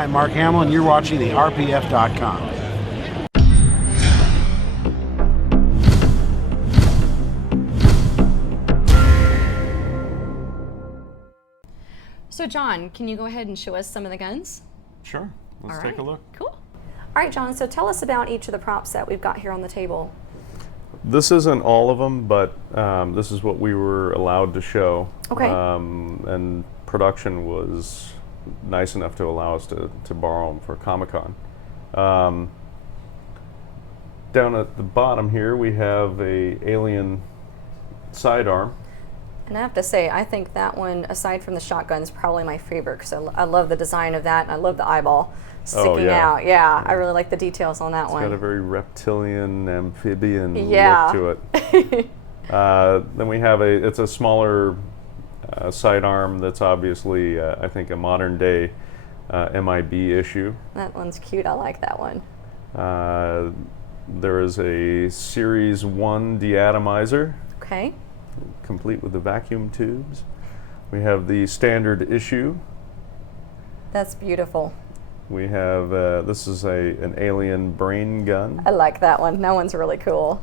I'm Mark Hamill, and you're watching the RPF.com. So John, can you go ahead and show us some of the guns? Sure, let's take a look. Cool. All right, John, so tell us about each of the props that we've got here on the table. This isn't all of them, but this is what we were allowed to show. Okay. And production was nice enough to allow us to borrow them for Comic-Con. Down at the bottom here, we have a alien sidearm. And I have to say, I think that one, aside from the shotgun, is probably my favorite because I love the design of that, and I love the eyeball sticking out. Yeah, I really like the details on that one. It's got a very reptilian, amphibian look to it. Then we have it's a smaller sidearm that's obviously, I think, a modern day MIB issue. That one's cute. I like that one. There is a Series 1 deatomizer. Okay. Complete with the vacuum tubes. We have the standard issue. That's beautiful. We have, this is an alien brain gun. I like that one. That one's really cool.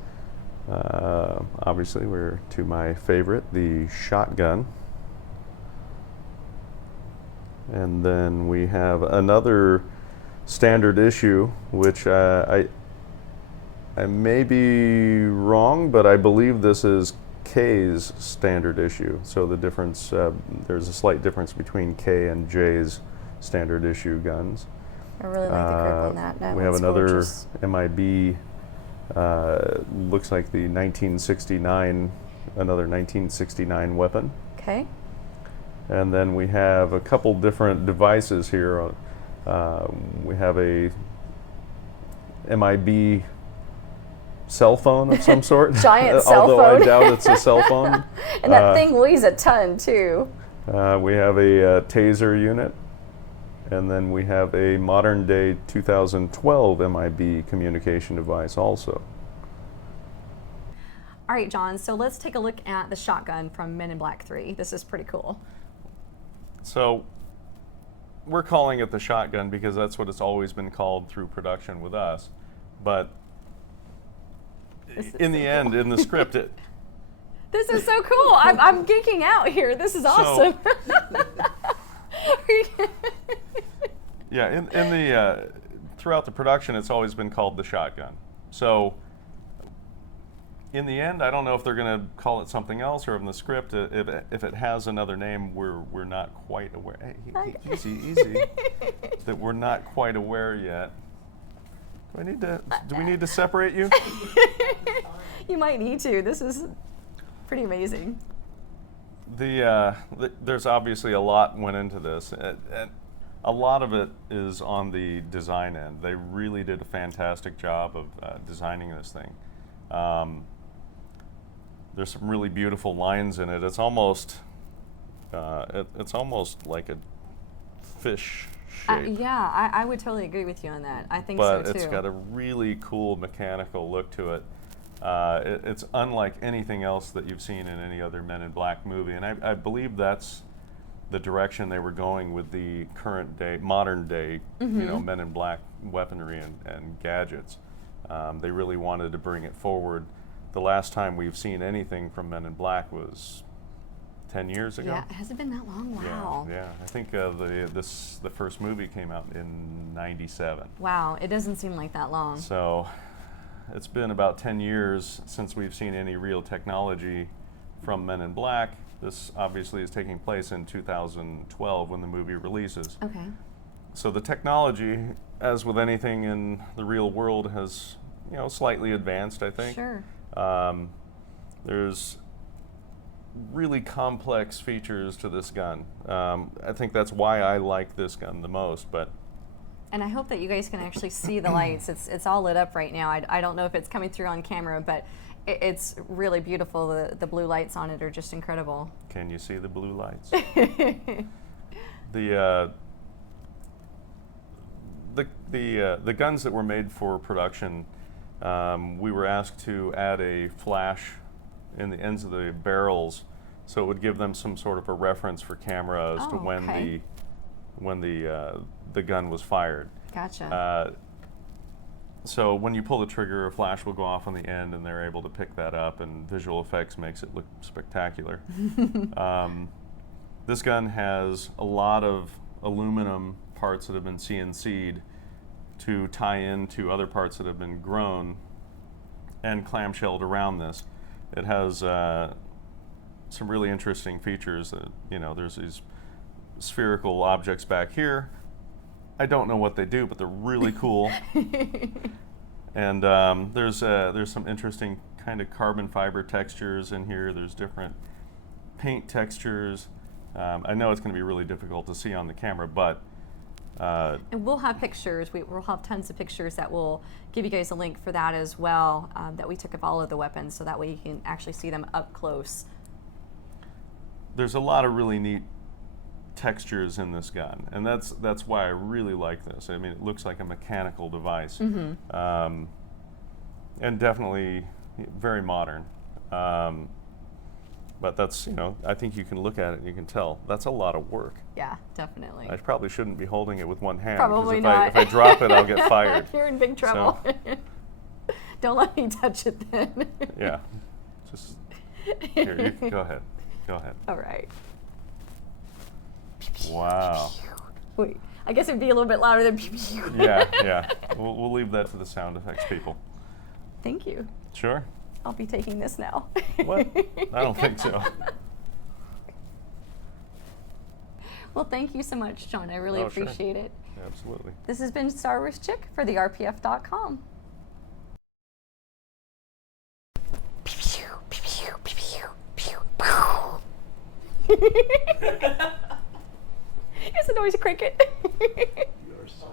Obviously, we're to my favorite, the shotgun. And then we have another standard issue, which I may be wrong, but I believe this is K's standard issue. So the difference, there's a slight difference between K and J's standard issue guns. I really like the grip on that. We have another gorgeous MIB, looks like the 1969, another 1969 weapon. Okay. And then we have a couple different devices here. We have a MIB cell phone of some sort. Giant cell phone. Although I doubt it's a cell phone. And that thing weighs a ton too. We have a taser unit. And then we have a modern day 2012 MIB communication device also. All right, John, so let's take a look at the shotgun from Men in Black 3. This is pretty cool. So we're calling it the shotgun because that's what it's always been called through production with us. But in the end, in the script, this is so cool. I'm geeking out here. This is awesome. Yeah, in the throughout the production, it's always been called the shotgun. So in the end, I don't know if they're going to call it something else, or in the script, if it has another name, we're not quite aware. Hey, easy, that we're not quite aware yet. Do we need to separate you? You might need to. This is pretty amazing. There's obviously a lot went into this, and a lot of it is on the design end. They really did a fantastic job of designing this thing. There's some really beautiful lines in it. It's almost like a fish shape. Yeah, I would totally agree with you on that. I think so too. But it's got a really cool mechanical look to it. It's unlike anything else that you've seen in any other Men in Black movie, and I believe that's the direction they were going with the current day, modern day, Men in Black weaponry and gadgets. They really wanted to bring it forward. The last time we've seen anything from Men in Black was 10 years ago. Yeah, has it been that long? Wow. Yeah. I think the first movie came out in '97. Wow, it doesn't seem like that long. So it's been about 10 years since we've seen any real technology from Men in Black. This obviously is taking place in 2012 when the movie releases. Okay. So the technology, as with anything in the real world, has slightly advanced, I think. Sure. There's really complex features to this gun. I think that's why I like this gun the most. And I hope that you guys can actually see the lights. It's all lit up right now. I don't know if it's coming through on camera, but it's really beautiful. The blue lights on it are just incredible. Can you see the blue lights? The guns that were made for production, we were asked to add a flash in the ends of the barrels, so it would give them some sort of a reference for camera as to when when the gun was fired. Gotcha. So when you pull the trigger, a flash will go off on the end, and they're able to pick that up, and visual effects makes it look spectacular. This gun has a lot of aluminum parts that have been CNC'd to tie into other parts that have been grown and clamshelled around this. It has some really interesting features. There's these spherical objects back here. I don't know what they do, but they're really cool. And there's some interesting kind of carbon fiber textures in here. There's different paint textures. I know it's going to be really difficult to see on the camera, but and we'll have pictures. We'll have tons of pictures that will give you guys a link for that as well, that we took of all of the weapons, so that way you can actually see them up close. There's a lot of really neat textures in this gun, and that's why I really like this. I mean, it looks like a mechanical device, and definitely very modern. But that's, I think you can look at it and you can tell that's a lot of work. Yeah, definitely. I probably shouldn't be holding it with one hand. Probably because not. If I drop it, I'll get fired. You're in big trouble. So. Don't let me touch it then. Yeah. Just here. You go ahead. Go ahead. All right. Wow. Wait, I guess it'd be a little bit louder than. Yeah. We'll leave that to the sound effects people. Thank you. Sure. I'll be taking this now. What? I don't think so. Well, thank you so much, John. I really appreciate it. Absolutely. This has been Star Wars Chick for the RPF.com. It's a noisy cricket. You're so